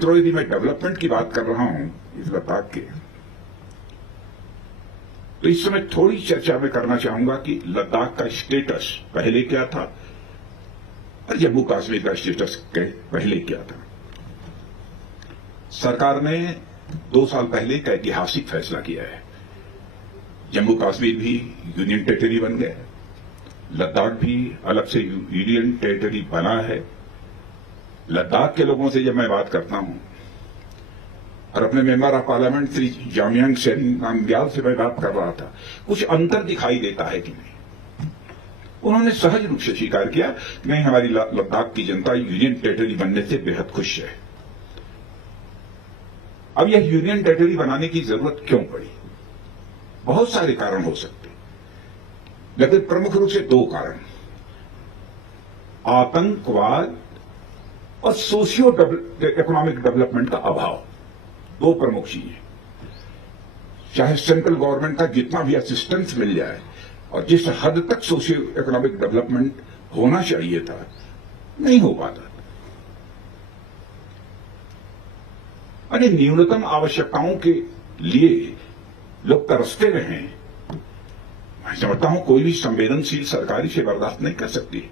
मित्रों, यदि मैं डेवलपमेंट की बात कर रहा हूं इस लद्दाख के, तो इस समय थोड़ी चर्चा मैं करना चाहूंगा कि लद्दाख का स्टेटस पहले क्या था और जम्मू कश्मीर का स्टेटस पहले क्या था। सरकार ने 2 साल पहले एक ऐतिहासिक फैसला किया है। जम्मू कश्मीर भी यूनियन टेरिटरी बन गया, लद्दाख भी अलग से यूनियन टेरिटरी बना है। लद्दाख के लोगों से जब मैं बात करता हूं और अपने member of parliament Shri Jamyang Namgyal से मैं बात कर रहा था, कुछ अंतर दिखाई देता है कि नहीं। उन्होंने सहज रूप से स्वीकार किया कि नहीं, हमारी लद्दाख की जनता यूनियन टेरिटरी बनने से बेहद खुश है। अब यह यूनियन टेरिटरी बनाने की जरूरत क्यों पड़ी? बहुत सारे कारण हो सकते, लेकिन प्रमुख रूप से 2 कारण, आतंकवाद और सोशियो इकोनॉमिक डेवलपमेंट का अभाव, 2 प्रमुख चीजें। चाहे सेंट्रल गवर्नमेंट का जितना भी असिस्टेंस मिल जाए और जिस हद तक सोशियो इकोनॉमिक डेवलपमेंट होना चाहिए था, नहीं हो पाता। अरे न्यूनतम आवश्यकताओं के लिए लोग तरसते रहे। मैं समझता हूं कोई भी संवेदनशील सरकारी से बर्दाश्त नहीं कर सकती।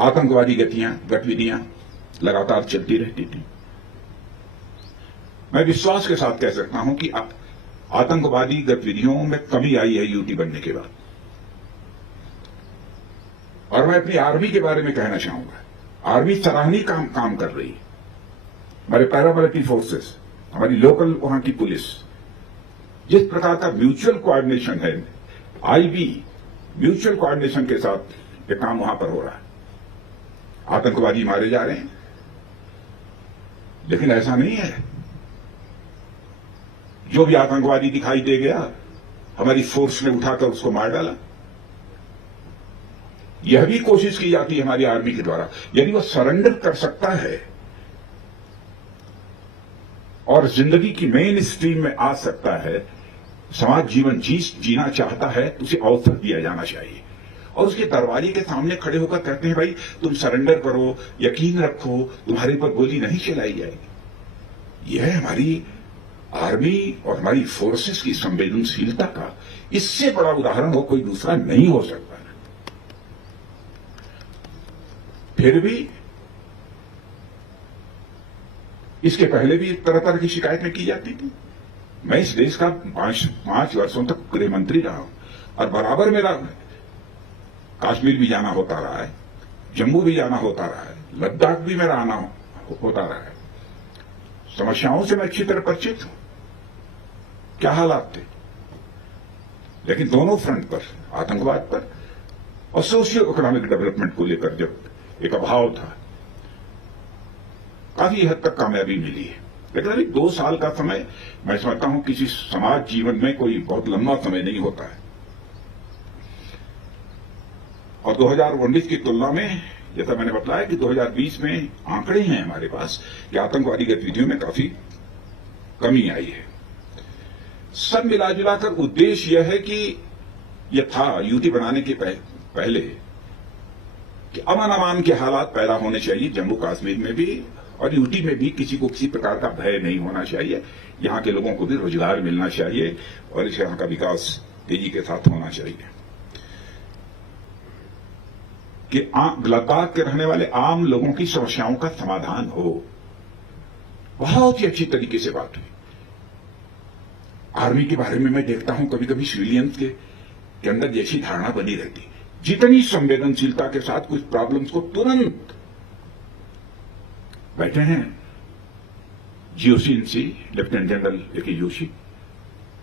आतंकवादी गतिविधियां लगातार चलती रहती थी। मैं विश्वास के साथ कह सकता हूं कि आतंकवादी गतिविधियों में कमी आई है यूटी बनने के बाद। और मैं अपनी आर्मी के बारे में कहना चाहूंगा। आर्मी सराहनीय काम कर रही है। हमारे पैरामिलिट्री फोर्सेस, हमारी लोकल वहां की पुलिस, जिस प्रकार का म्यूचुअल कोऑर्डिनेशन है, आईबी म्यूचुअल कोऑर्डिनेशन के साथ ये काम वहां पर हो रहा है। आतंकवादी मारे जा रहे हैं, लेकिन ऐसा नहीं है जो भी आतंकवादी दिखाई दे गया हमारी फोर्स ने उठाकर उसको मार डाला। यह भी कोशिश की जाती है हमारी आर्मी के द्वारा, यदि वह सरेंडर कर सकता है और जिंदगी की मेन स्ट्रीम में आ सकता है, समाज जीवन जीना चाहता है, तो उसे अवसर दिया जाना चाहिए। और उसके दरवाजे के सामने खड़े होकर कहते हैं, भाई तुम सरेंडर करो, यकीन रखो, तुम्हारे पर गोली नहीं चलाई जाएगी। यह हमारी आर्मी और हमारी फोर्सेस की संवेदनशीलता का इससे बड़ा उदाहरण हो कोई दूसरा नहीं हो सकता। फिर भी इसके पहले भी तरह तरह की शिकायतें की जाती थी। मैं इस देश का 5 वर्षों तक गृह मंत्री रहा हूं और बराबर मेरा कश्मीर भी जाना होता रहा है, जम्मू भी जाना होता रहा है, लद्दाख भी मेरा आना होता रहा है। समस्याओं से मैं अच्छी तरह परिचित हूं, क्या हालात थे। लेकिन दोनों फ्रंट पर, आतंकवाद पर और सोशियो इकोनॉमिक डेवलपमेंट को लेकर जब एक अभाव था, काफी हद तक कामयाबी मिली है। लेकिन अभी 2 साल का समय मैं समझता हूं किसी समाज जीवन में कोई बहुत लंबा समय नहीं होता है। और 2019 की तुलना में जैसा मैंने बताया कि 2020 में आंकड़े हैं हमारे पास कि आतंकवादी गतिविधियों में काफी कमी आई है। सब मिलाजुलाकर उद्देश्य यह है कि यह था यूटी बनाने के पहले कि अमन अमान के हालात पैदा होने चाहिए जम्मू कश्मीर में भी और यूटी में भी। किसी को किसी प्रकार का भय नहीं होना चाहिए, यहां के लोगों को भी रोजगार मिलना चाहिए और इस यहां का विकास तेजी के साथ होना चाहिए कि लद्दाख के रहने वाले आम लोगों की समस्याओं का समाधान हो। बहुत ही अच्छी तरीके से बात हुई। आर्मी के बारे में मैं देखता हूं कभी कभी सिविलियंस के अंदर जैसी धारणा बनी रहती, जितनी संवेदनशीलता के साथ कुछ प्रॉब्लम्स को तुरंत बैठे हैं GOC lieutenant general A K. Joshi,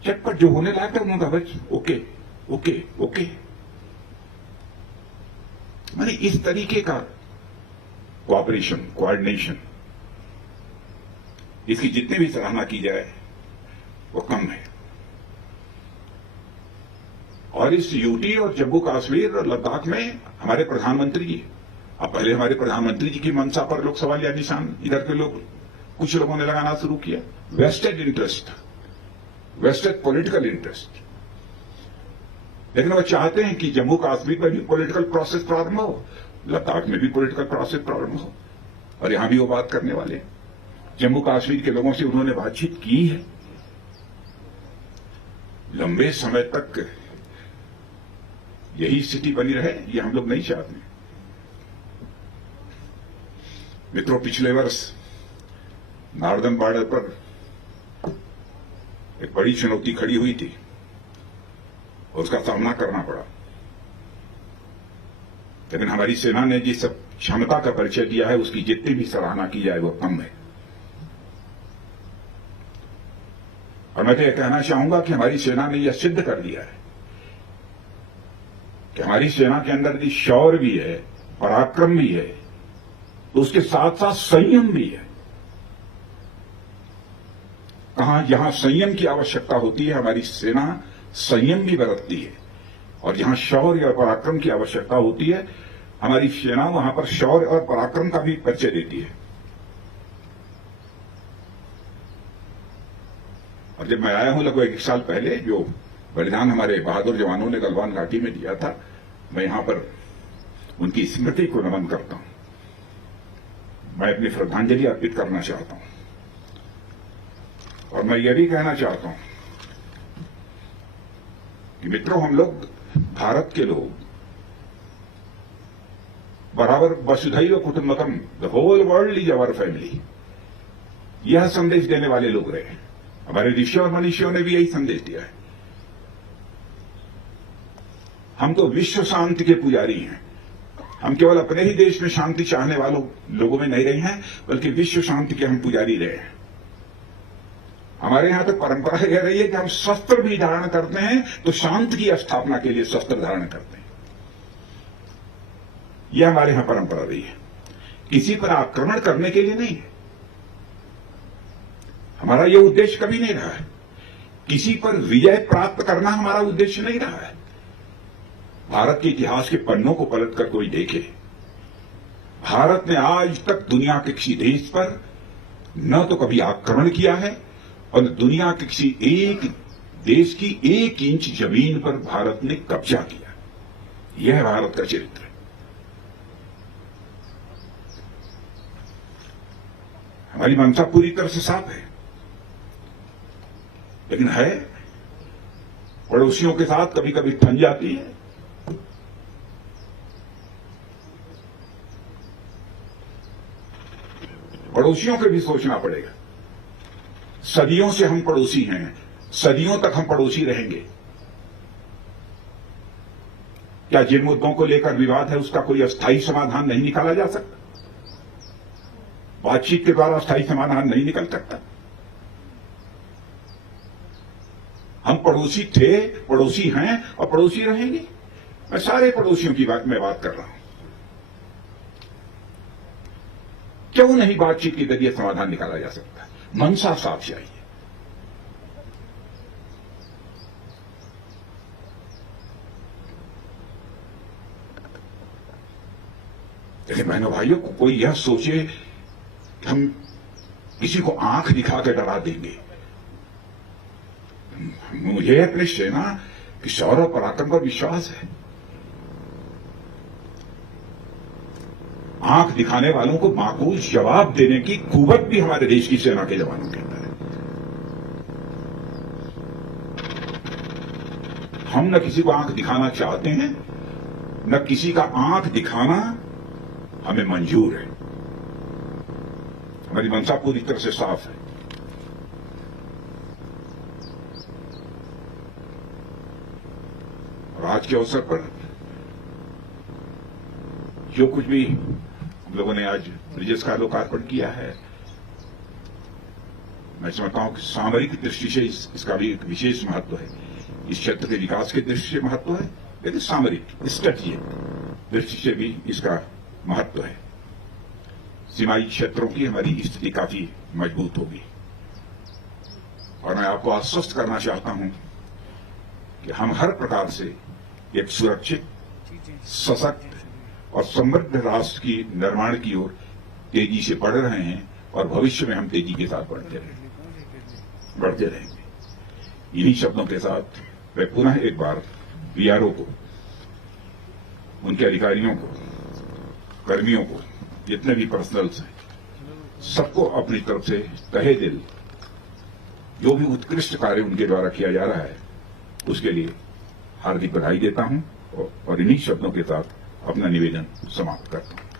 चटपट जो होने लायक है उन्होंने कहा ओके ओके ओके। मैंने इस तरीके का कोऑपरेशन, कोऑर्डिनेशन, इसकी जितनी भी सराहना की जाए वो कम है। और इस यूटी और जम्मू कश्मीर और लद्दाख में हमारे प्रधानमंत्री जी, अब पहले हमारे प्रधानमंत्री जी की मंशा पर लोग सवाल या निशान इधर के कुछ लोगों ने लगाना शुरू किया। Vested interest, vested political interest. लेकिन वो चाहते हैं कि जम्मू कश्मीर में भी पॉलिटिकल प्रोसेस प्रारंभ हो, लद्दाख में भी पॉलिटिकल प्रोसेस प्रारंभ हो, और यहां भी वो बात करने वाले हैं। जम्मू कश्मीर के लोगों से उन्होंने बातचीत की है। लंबे समय तक यही स्थिति बनी रहे, ये हम लोग नहीं चाहते। मित्रों, पिछले वर्ष नॉर्दर्न बॉर्डर पर एक बड़ी चुनौती खड़ी हुई थी और उसका सामना करना पड़ा, लेकिन हमारी सेना ने जिस क्षमता का परिचय दिया है उसकी जितनी भी सराहना की जाए वो कम है। और मैं तो यह कहना चाहूंगा कि हमारी सेना ने यह सिद्ध कर दिया है कि हमारी सेना के अंदर यदि शौर्य भी है, पराक्रम भी है, तो उसके साथ साथ संयम भी है। कहां जहां संयम की आवश्यकता होती है हमारी सेना संयम भी बरतती है, और जहां शौर्य और पराक्रम की आवश्यकता होती है हमारी सेना वहां पर शौर्य और पराक्रम का भी परिचय देती है। और जब मैं आया हूं लगभग 1 साल पहले, जो बलिदान हमारे बहादुर जवानों ने गलवान घाटी में दिया था, मैं यहां पर उनकी स्मृति को नमन करता हूं। मैं अपनी श्रद्धांजलि अर्पित करना चाहता हूं और मैं यह भी कहना चाहता हूं कि मित्रों, हम लोग भारत के लोग बराबर वसुधैव कुटुंबकम, the whole world is our family, यह संदेश देने वाले लोग रहे। हमारे ऋषि और मनीषियों ने भी यही संदेश दिया है। हम तो विश्व शांति के पुजारी हैं। हम केवल अपने ही देश में शांति चाहने वालों लोगों में नहीं रहे हैं, बल्कि विश्व शांति के हम पुजारी रहे हैं। हमारे यहां तो परंपरा यह रही है कि हम शस्त्र भी धारण करते हैं तो शांति की स्थापना के लिए शस्त्र धारण करते हैं। यह हमारे यहां परंपरा रही है, किसी पर आक्रमण करने के लिए नहीं है। हमारा यह उद्देश्य कभी नहीं रहा है। किसी पर विजय प्राप्त करना हमारा उद्देश्य नहीं रहा है। भारत के इतिहास के पन्नों को पलटकर कोई देखे, भारत ने आज तक दुनिया के किसी देश पर न तो कभी आक्रमण किया है और दुनिया के किसी एक देश की 1 इंच जमीन पर भारत ने कब्जा किया। यह भारत का चरित्र है। हमारी मंशा पूरी तरह से साफ है, लेकिन है पड़ोसियों के साथ कभी कभी ठन जाती है। पड़ोसियों के भी सोचना पड़ेगा। सदियों से हम पड़ोसी हैं, सदियों तक हम पड़ोसी रहेंगे। क्या जिन मुद्दों को लेकर विवाद है उसका कोई अस्थायी समाधान नहीं निकाला जा सकता? बातचीत के द्वारा अस्थायी समाधान नहीं निकल सकता। हम पड़ोसी थे, पड़ोसी हैं और पड़ोसी रहेंगे। मैं सारे पड़ोसियों की बात कर रहा हूं। क्यों नहीं बातचीत के जरिए समाधान निकाला जा सकता? मनसा साफ चाहिए। लेकिन बहनों भाइयों, कोई यह सोचे कि हम किसी को आंख दिखाकर डरा देंगे। मुझे अपनी सेना की शौर्य और पराक्रम पर विश्वास है। आंख दिखाने वालों को माकूल जवाब देने की कुव्वत भी हमारे देश की सेना के जवानों के अंदर है। हम न किसी को आंख दिखाना चाहते हैं, न किसी का आंख दिखाना हमें मंजूर है। हमारी मंशा पूरी तरह से साफ है। और आज के अवसर पर जो कुछ भी हम लोगों ने आज ब्रिजेस का लोकार्पण किया है, मैं समझता हूं कि सामरिक दृष्टि से इसका भी एक विशेष महत्व है। इस क्षेत्र के विकास की दृष्टि से महत्व है, लेकिन सामरिक स्ट्रेटेजी दृष्टि से भी इसका महत्व है। सीमाई क्षेत्रों की हमारी स्थिति काफी मजबूत होगी और मैं आपको आश्वस्त करना चाहता हूं कि हम हर प्रकार से एक सुरक्षित, सशक्त और समृद्ध राष्ट्र की निर्माण की ओर तेजी से बढ़ रहे हैं और भविष्य में हम तेजी के साथ बढ़ते रहेंगे। इन्हीं शब्दों के साथ मैं पुनः एक बार बीआरओ को, उनके अधिकारियों को, कर्मियों को, जितने भी पर्सनल्स हैं, सबको अपनी तरफ से तहे दिल जो भी उत्कृष्ट कार्य उनके द्वारा किया जा रहा है उसके लिए हार्दिक बधाई देता हूं और इन्हीं शब्दों के साथ अपना निवेदन समाप्त करता हूं।